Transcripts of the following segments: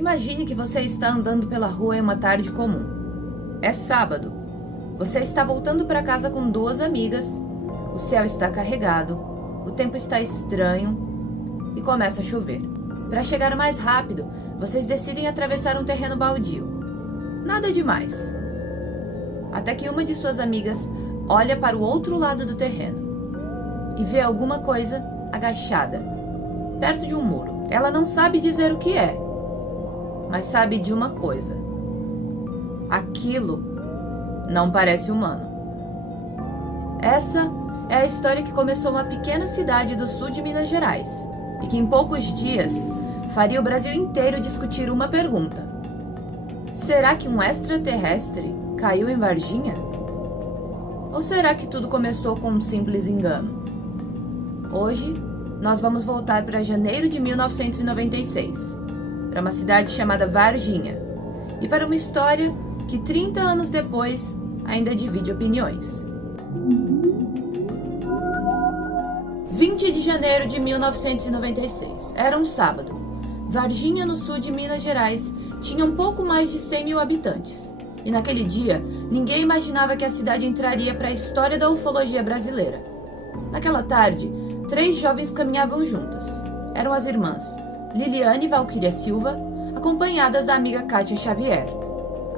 Imagine que você está andando pela rua em uma tarde comum. É sábado. Você está voltando para casa com duas amigas. O céu está carregado, o tempo está estranho e começa a chover. Para chegar mais rápido, vocês decidem atravessar um terreno baldio. Nada demais. Até que uma de suas amigas olha para o outro lado do terreno e vê alguma coisa agachada, perto de um muro. Ela não sabe dizer o que é, mas sabe de uma coisa. Aquilo não parece humano. Essa é a história que começou uma pequena cidade do sul de Minas Gerais e que em poucos dias faria o Brasil inteiro discutir uma pergunta: será que um extraterrestre caiu em Varginha? Ou será que tudo começou com um simples engano? Hoje, nós vamos voltar para janeiro de 1996, para uma cidade chamada Varginha, e para uma história que 30 anos depois ainda divide opiniões. 20 de janeiro de 1996, era um sábado. Varginha, no sul de Minas Gerais, tinha um pouco mais de 100 mil habitantes. E naquele dia, ninguém imaginava que a cidade entraria para a história da ufologia brasileira. Naquela tarde, 3 jovens caminhavam juntas. Eram as irmãs Liliane Valquíria Silva, acompanhadas da amiga Kátia Xavier.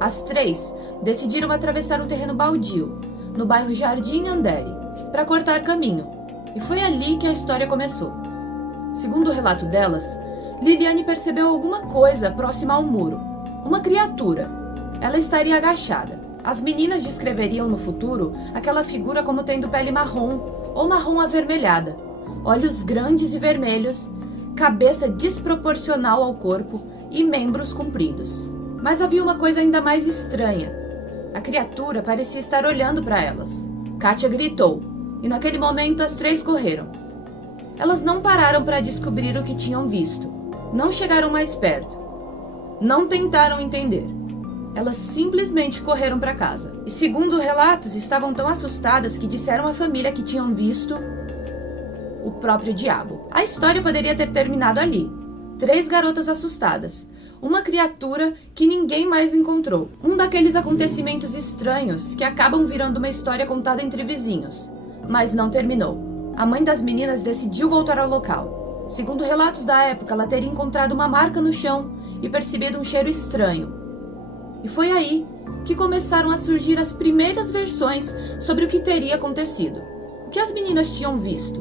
As 3 decidiram atravessar um terreno baldio, no bairro Jardim Andere, para cortar caminho. E foi ali que a história começou. Segundo o relato delas, Liliane percebeu alguma coisa próxima ao muro. Uma criatura. Ela estaria agachada. As meninas descreveriam no futuro aquela figura como tendo pele marrom ou marrom avermelhada, olhos grandes e vermelhos, cabeça desproporcional ao corpo e membros compridos. Mas havia uma coisa ainda mais estranha. A criatura parecia estar olhando para elas. Kátia gritou, e naquele momento as 3 correram. Elas não pararam para descobrir o que tinham visto. Não chegaram mais perto. Não tentaram entender. Elas simplesmente correram para casa. E segundo relatos, estavam tão assustadas que disseram à família que tinham visto o próprio diabo. A história poderia ter terminado ali. 3 garotas assustadas. Uma criatura que ninguém mais encontrou. Um daqueles acontecimentos estranhos que acabam virando uma história contada entre vizinhos. Mas não terminou. A mãe das meninas decidiu voltar ao local. Segundo relatos da época, ela teria encontrado uma marca no chão e percebido um cheiro estranho. E foi aí que começaram a surgir as primeiras versões sobre o que teria acontecido. O que as meninas tinham visto?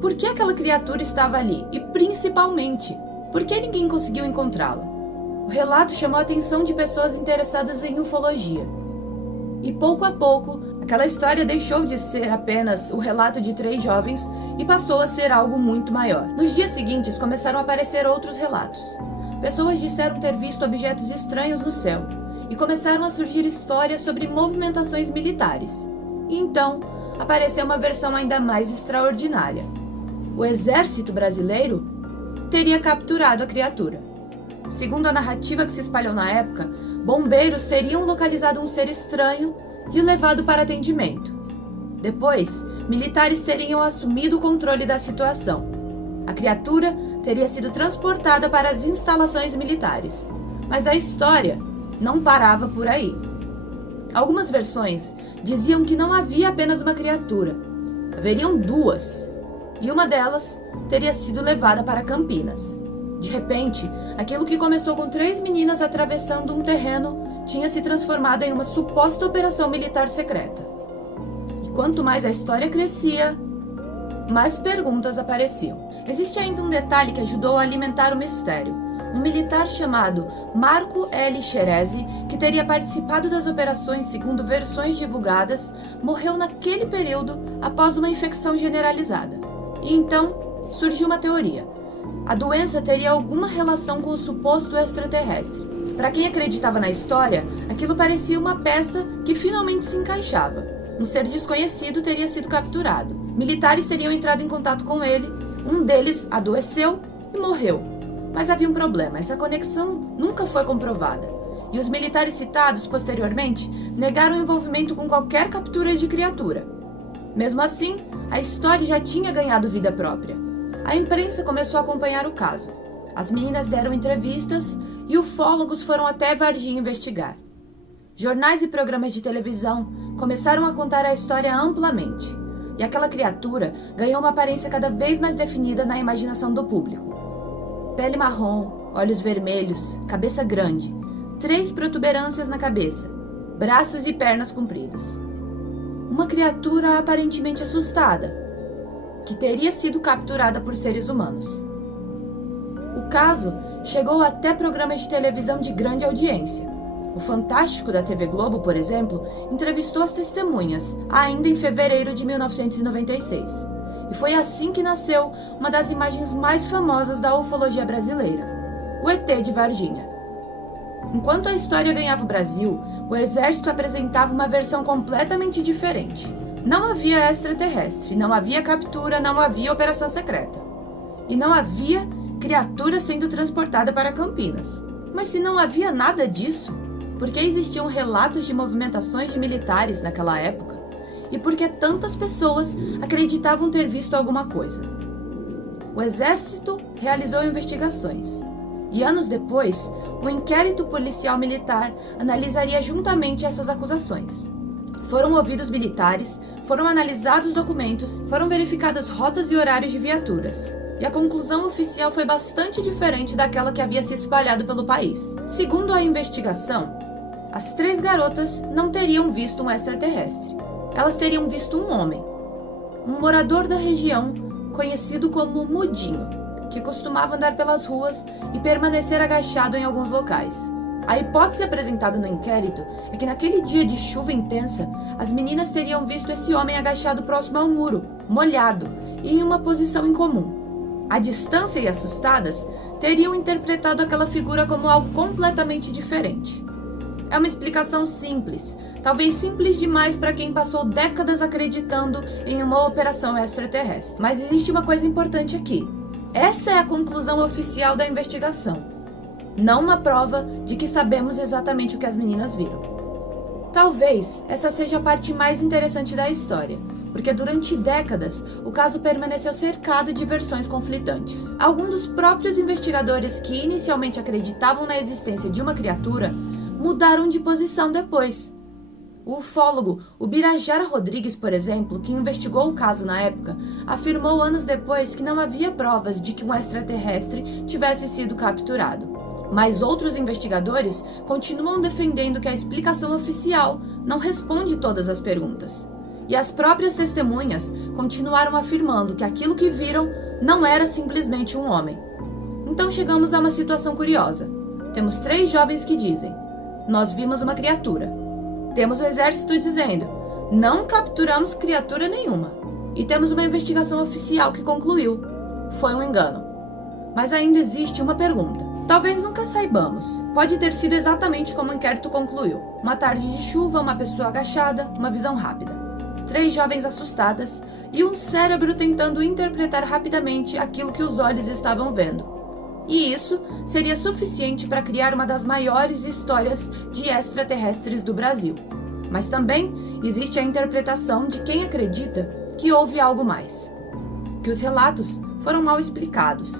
Por que aquela criatura estava ali? E principalmente, por que ninguém conseguiu encontrá-la? O relato chamou a atenção de pessoas interessadas em ufologia. E pouco a pouco, aquela história deixou de ser apenas o relato de 3 jovens e passou a ser algo muito maior. Nos dias seguintes, começaram a aparecer outros relatos. Pessoas disseram ter visto objetos estranhos no céu e começaram a surgir histórias sobre movimentações militares. E então, apareceu uma versão ainda mais extraordinária. O exército brasileiro teria capturado a criatura. Segundo a narrativa que se espalhou na época, bombeiros teriam localizado um ser estranho e levado para atendimento. Depois, militares teriam assumido o controle da situação. A criatura teria sido transportada para as instalações militares. Mas a história não parava por aí. Algumas versões diziam que não havia apenas uma criatura, haveriam 2, e uma delas teria sido levada para Campinas. De repente, aquilo que começou com 3 meninas atravessando um terreno tinha se transformado em uma suposta operação militar secreta. E quanto mais a história crescia, mais perguntas apareciam. Existe ainda um detalhe que ajudou a alimentar o mistério. Um militar chamado Marco L. Cheresi, que teria participado das operações segundo versões divulgadas, morreu naquele período após uma infecção generalizada. E então surgiu uma teoria. A doença teria alguma relação com o suposto extraterrestre. Para quem acreditava na história, aquilo parecia uma peça que finalmente se encaixava. Um ser desconhecido teria sido capturado. Militares teriam entrado em contato com ele, um deles adoeceu e morreu. Mas havia um problema, essa conexão nunca foi comprovada. E os militares citados posteriormente negaram o envolvimento com qualquer captura de criatura. Mesmo assim, a história já tinha ganhado vida própria. A imprensa começou a acompanhar o caso. As meninas deram entrevistas e ufólogos foram até Varginha investigar. Jornais e programas de televisão começaram a contar a história amplamente, e aquela criatura ganhou uma aparência cada vez mais definida na imaginação do público. Pele marrom, olhos vermelhos, cabeça grande, 3 protuberâncias na cabeça, braços e pernas compridos. Uma criatura aparentemente assustada, que teria sido capturada por seres humanos. O caso chegou até programas de televisão de grande audiência. O Fantástico da TV Globo, por exemplo, entrevistou as testemunhas, ainda em fevereiro de 1996. E foi assim que nasceu uma das imagens mais famosas da ufologia brasileira, o ET de Varginha. Enquanto a história ganhava o Brasil, o exército apresentava uma versão completamente diferente. Não havia extraterrestre, não havia captura, não havia operação secreta. E não havia criatura sendo transportada para Campinas. Mas se não havia nada disso, por que existiam relatos de movimentações de militares naquela época? E por que tantas pessoas acreditavam ter visto alguma coisa? O exército realizou investigações. E anos depois, um inquérito policial militar analisaria juntamente essas acusações. Foram ouvidos militares, foram analisados documentos, foram verificadas rotas e horários de viaturas. E a conclusão oficial foi bastante diferente daquela que havia se espalhado pelo país. Segundo a investigação, as 3 garotas não teriam visto um extraterrestre. Elas teriam visto um homem, um morador da região conhecido como Mudinho, que costumava andar pelas ruas e permanecer agachado em alguns locais. A hipótese apresentada no inquérito é que naquele dia de chuva intensa, as meninas teriam visto esse homem agachado próximo ao muro, molhado e em uma posição incomum. À distância e assustadas, teriam interpretado aquela figura como algo completamente diferente. É uma explicação simples, talvez simples demais para quem passou décadas acreditando em uma operação extraterrestre. Mas existe uma coisa importante aqui. Essa é a conclusão oficial da investigação, não uma prova de que sabemos exatamente o que as meninas viram. Talvez essa seja a parte mais interessante da história, porque durante décadas o caso permaneceu cercado de versões conflitantes. Alguns dos próprios investigadores que inicialmente acreditavam na existência de uma criatura mudaram de posição depois. O ufólogo Ubirajara Rodrigues, por exemplo, que investigou o caso na época, afirmou anos depois que não havia provas de que um extraterrestre tivesse sido capturado. Mas outros investigadores continuam defendendo que a explicação oficial não responde todas as perguntas. E as próprias testemunhas continuaram afirmando que aquilo que viram não era simplesmente um homem. Então chegamos a uma situação curiosa. Temos 3 jovens que dizem: nós vimos uma criatura. Temos o exército dizendo: não capturamos criatura nenhuma. E temos uma investigação oficial que concluiu: foi um engano. Mas ainda existe uma pergunta. Talvez nunca saibamos. Pode ter sido exatamente como o inquérito concluiu. Uma tarde de chuva, uma pessoa agachada, uma visão rápida. 3 jovens assustadas e um cérebro tentando interpretar rapidamente aquilo que os olhos estavam vendo. E isso seria suficiente para criar uma das maiores histórias de extraterrestres do Brasil. Mas também existe a interpretação de quem acredita que houve algo mais. Que os relatos foram mal explicados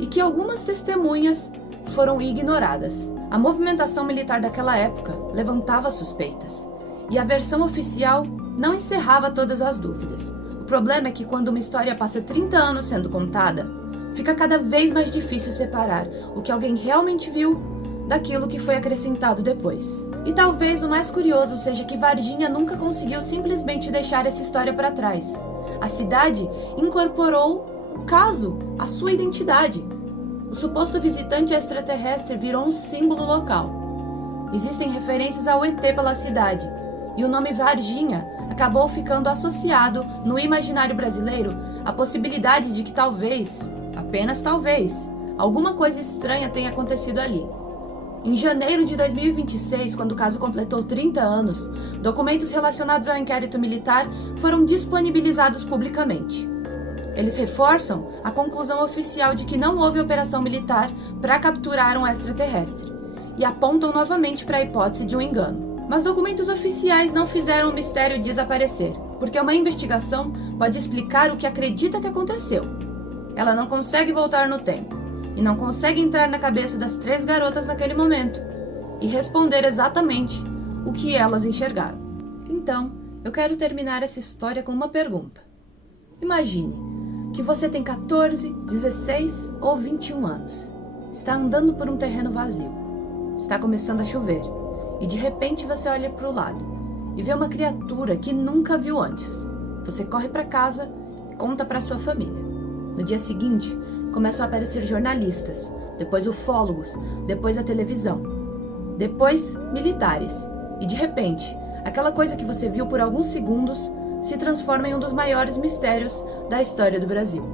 e que algumas testemunhas foram ignoradas. A movimentação militar daquela época levantava suspeitas e a versão oficial não encerrava todas as dúvidas. O problema é que quando uma história passa 30 anos sendo contada, fica cada vez mais difícil separar o que alguém realmente viu daquilo que foi acrescentado depois. E talvez o mais curioso seja que Varginha nunca conseguiu simplesmente deixar essa história para trás. A cidade incorporou o caso, a sua identidade. O suposto visitante extraterrestre virou um símbolo local. Existem referências ao ET pela cidade, e o nome Varginha acabou ficando associado no imaginário brasileiro à possibilidade de que talvez, apenas talvez, alguma coisa estranha tenha acontecido ali. Em janeiro de 2026, quando o caso completou 30 anos, documentos relacionados ao inquérito militar foram disponibilizados publicamente. Eles reforçam a conclusão oficial de que não houve operação militar para capturar um extraterrestre e apontam novamente para a hipótese de um engano. Mas documentos oficiais não fizeram o mistério desaparecer, porque uma investigação pode explicar o que acredita que aconteceu. Ela não consegue voltar no tempo, e não consegue entrar na cabeça das 3 garotas naquele momento e responder exatamente o que elas enxergaram. Então, eu quero terminar essa história com uma pergunta. Imagine que você tem 14, 16 ou 21 anos. Está andando por um terreno vazio. Está começando a chover e de repente você olha para o lado e vê uma criatura que nunca viu antes. Você corre para casa e conta para sua família. No dia seguinte, começam a aparecer jornalistas, depois ufólogos, depois a televisão, depois militares. E de repente, aquela coisa que você viu por alguns segundos se transforma em um dos maiores mistérios da história do Brasil.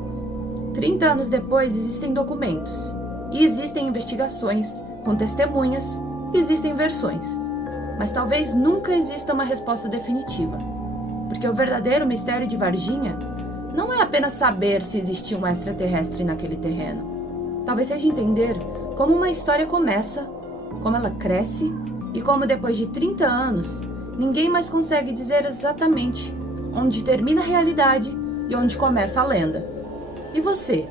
30 anos depois, existem documentos, e existem investigações, com testemunhas, e existem versões. Mas talvez nunca exista uma resposta definitiva, porque o verdadeiro mistério de Varginha não é apenas saber se existia um extraterrestre naquele terreno. Talvez seja entender como uma história começa, como ela cresce, e como depois de 30 anos, ninguém mais consegue dizer exatamente onde termina a realidade e onde começa a lenda. E você?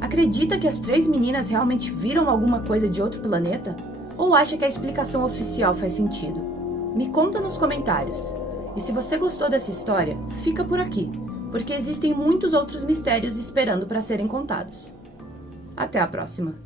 Acredita que as 3 meninas realmente viram alguma coisa de outro planeta? Ou acha que a explicação oficial faz sentido? Me conta nos comentários. E se você gostou dessa história, fica por aqui, porque existem muitos outros mistérios esperando para serem contados. Até a próxima!